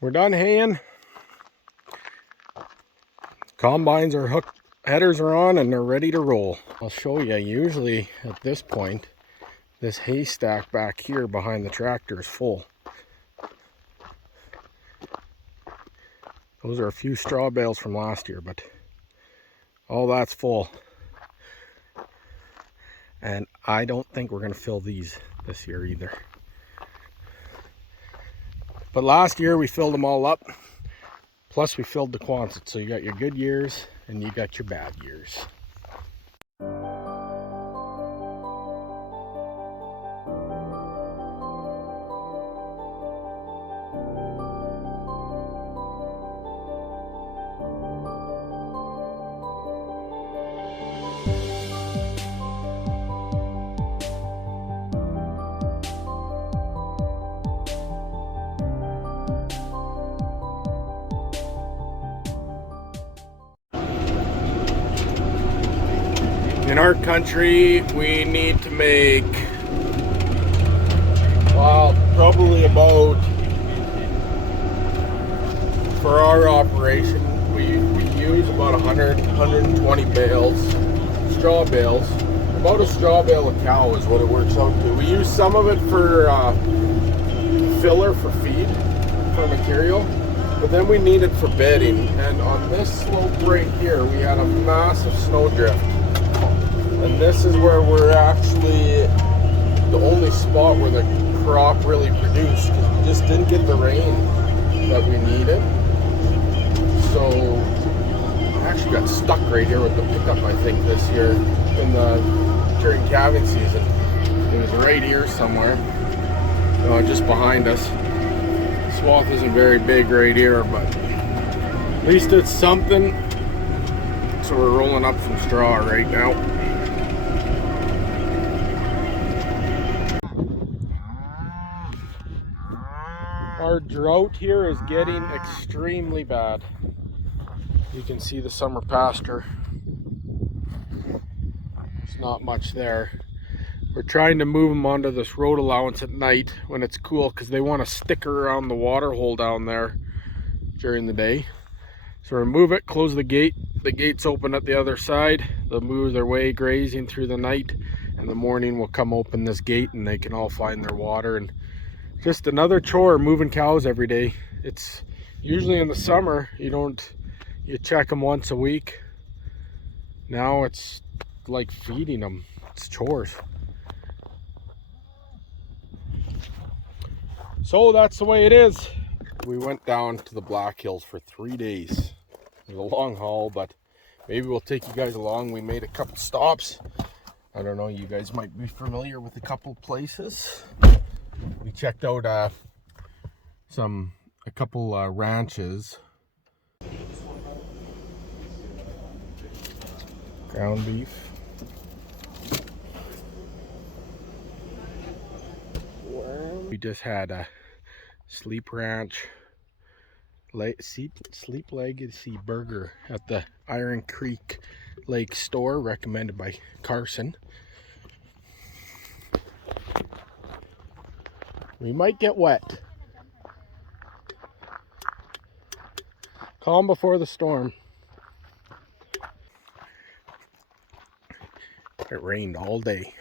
We're done haying. Combines are hooked, headers are on, and they're ready to roll. I'll show you. Usually at this point, this haystack back here behind the tractor is full. Those are a few straw bales from last year, but all that's full. And I don't think we're going to fill these this year either. But last year we filled them all up. Plus we filled the Quonset. So you got your good years and you got your bad years. In our country, we need to make, well, probably about, for our operation, we use about 120 bales, straw bales. About a straw bale a cow is what it works out to. We use some of it for filler for feed, for material, but then we need it for bedding. And on this slope right here, we had a massive snowdrift. And this is where we're actually the only spot where the crop really produced, because we just didn't get the rain that we needed. So I actually got stuck right here with the pickup, I think, this year during calving season. It was right here somewhere, just behind us. The swath isn't very big right here, but at least it's something. So we're rolling up some straw right now. Our drought here is getting extremely bad. You can see the summer pasture. There's not much there. We're trying to move them onto this road allowance at night when it's cool, because they want to sticker around the water hole down there during the day. So we'll move it, close the gate. The gate's open at the other side. They'll move their way grazing through the night. In the morning we'll come open this gate and they can all find their water. And just another chore, moving cows every day. It's usually in the summer, you check them once a week. Now it's like feeding them. It's chores. So that's the way it is. We went down to the Black Hills for 3 days. It was a long haul, but maybe we'll take you guys along. We made a couple stops. I don't know, you guys might be familiar with a couple places. We checked out a couple ranches. Ground beef. We just had a Sleep Ranch Sleep Legacy burger at the Iron Creek Lake store, recommended by Carson. We might get wet. Calm before the storm. It rained all day.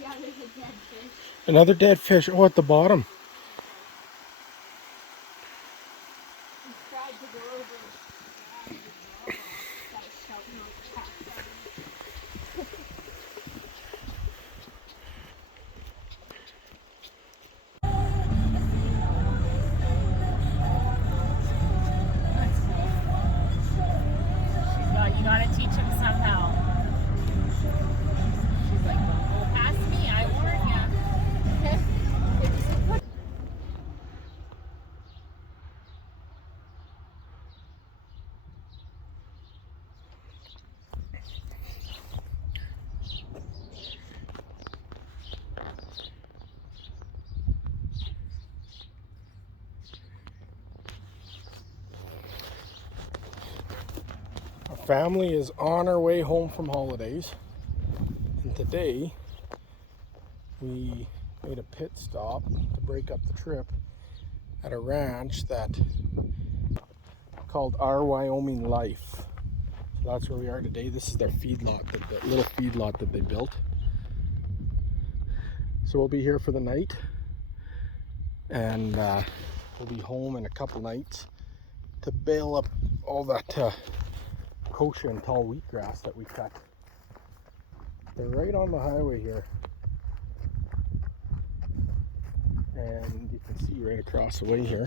Yeah, there's a dead fish. Another dead fish. Oh, at the bottom. He tried to go over and grab the dog off that was shouting on the backside. You gotta teach him somehow. She's like, well, go past me, I warn ya. family is on our way home from holidays, and today we made a pit stop to break up the trip at a ranch that called our Wyoming Life. So that's where we are today. This is their feedlot, the little feedlot that they built. So we'll be here for the night, and we'll be home in a couple nights to bale up all that kochia and tall wheatgrass that we cut. They're right on the highway here, and you can see right across the way here.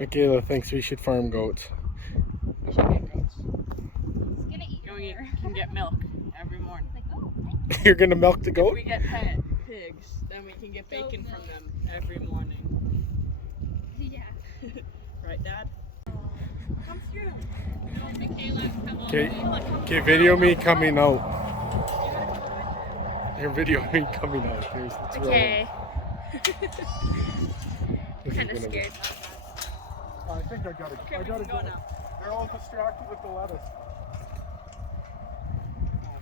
Michaela thinks we should farm goats. He's gonna eat We can get milk every morning. like, oh, You're gonna milk the If goat? we get pet pigs, then we can get bacon from them every morning. yeah. Right, Dad? Come through. Okay, video me coming out. Your video me coming out. Here's the throw. Okay. This is Kind of gonna be- scared. I think I gotta we can go now. They're all distracted with the lettuce.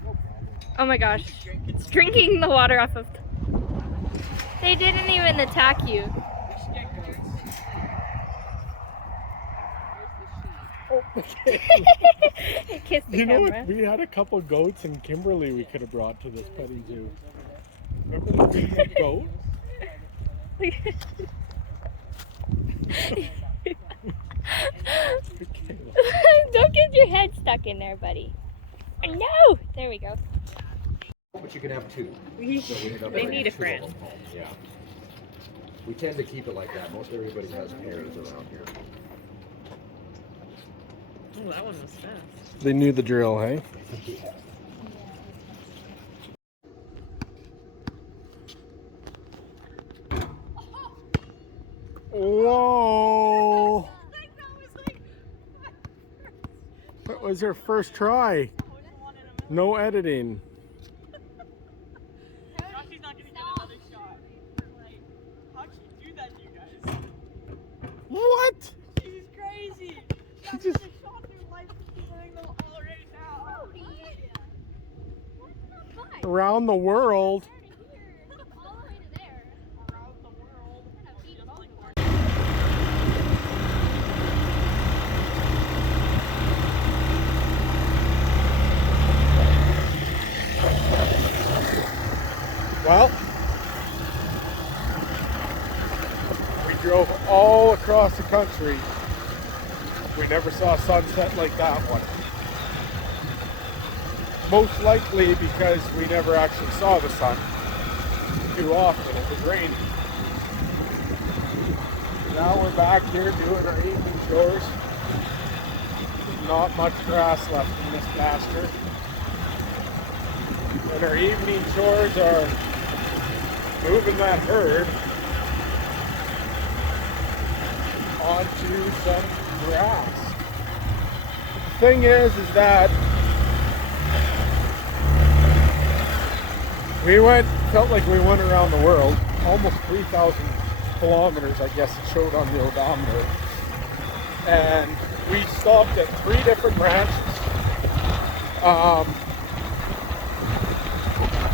No problem. Oh my gosh. Drink it. It's drinking the water off of. They didn't even attack you. We should get goats. Oh, okay. Kiss the You know camera. what? We had a couple goats in Kimberley we could have brought to this petting zoo. Remember the big goat? Don't get your head stuck in there, buddy. No! There we go. But you can have two. So we end up They having need a two friend. of them. Yeah. We tend to keep it like that. Most everybody has pairs around here. Oh, that one was fast. They knew the drill, hey? Whoa! That was her first try. No editing. Rocky's not gonna get another shot. Like, how'd she do that to you guys? What? She's crazy. She just shot in your life and she's doing them all right now. around the world. Around the world. Just like Well, we drove all across the country. We never saw a sunset like that one. Most likely because we never actually saw the sun too often. It was raining. Now we're back here doing our evening chores. Not much grass left in this pasture. And our evening chores are moving that herd onto some grass. The thing is that felt like we went around the world, almost 3,000 kilometers, I guess it showed on the odometer. And we stopped at 3 different ranches.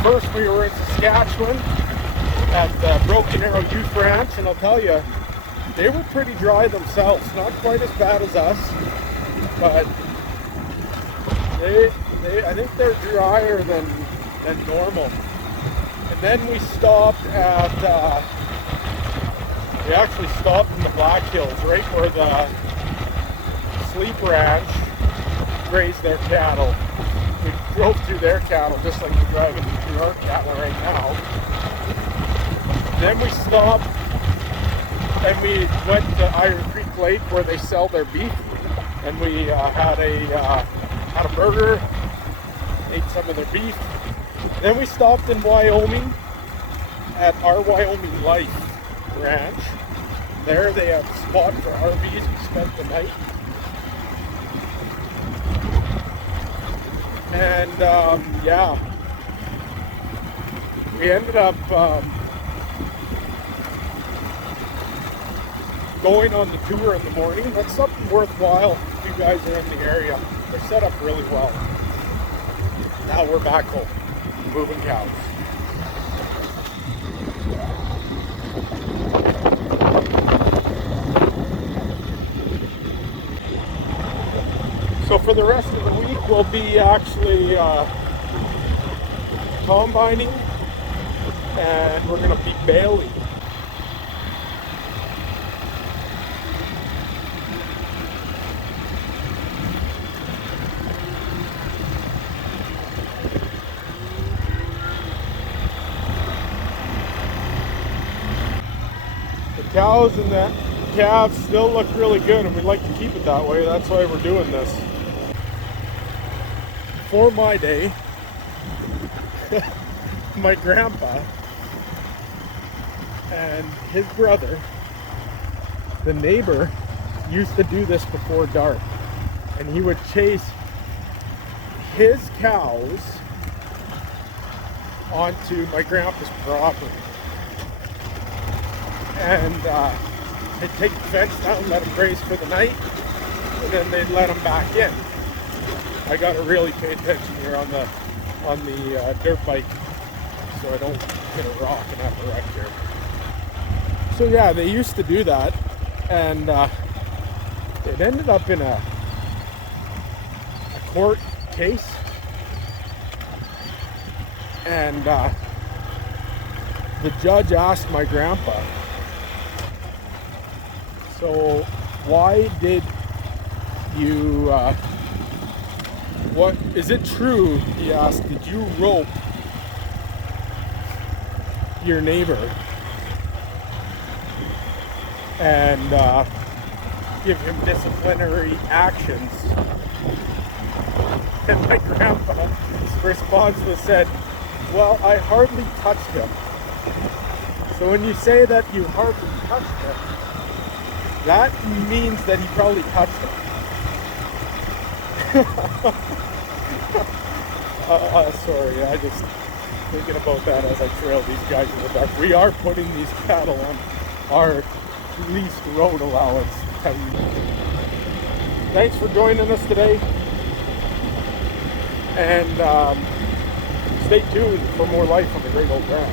First we were in Saskatchewan at the Broken Arrow Youth Ranch, and I'll tell you, they were pretty dry themselves. Not quite as bad as us, but I think they're drier than normal. And then we stopped at, we actually stopped in the Black Hills, right where the Sleep Ranch grazed their cattle. We drove through their cattle just like we're driving through our cattle right now. Then we stopped and we went to Iron Creek Lake where they sell their beef, and we had a burger, ate some of their beef. Then we stopped in Wyoming at our Wyoming Life ranch. There they have a spot for RVs. We spent the night. And yeah, we ended up going on the tour in the morning. That's something worthwhile if you guys are in the area. They're set up really well. Now we're back home, moving cows. So for the rest of the week, we'll be actually combining, and we're going to be baling. The cows and the calves still look really good, and we'd like to keep it that way. That's why we're doing this. For my day, my grandpa and his brother, the neighbor, used to do this before dark, and he would chase his cows onto my grandpa's property, and they'd take the fence down, let them graze for the night, and then they'd let them back in. I gotta really pay attention here on the dirt bike so I don't hit a rock and have a wreck here. So yeah, they used to do that, and it ended up in a court case, and the judge asked my grandpa, so why did you what is it true, he asked, did you rope your neighbor and give him disciplinary actions? And my grandpa's response was said, well, I hardly touched him. So when you say that you hardly touched him, that means that he probably touched him. Sorry, I just thinking about that as I trail these guys in the dark. We are putting these cattle on our least road allowance. Thanks for joining us today, and stay tuned for more life on the Great Old Drought.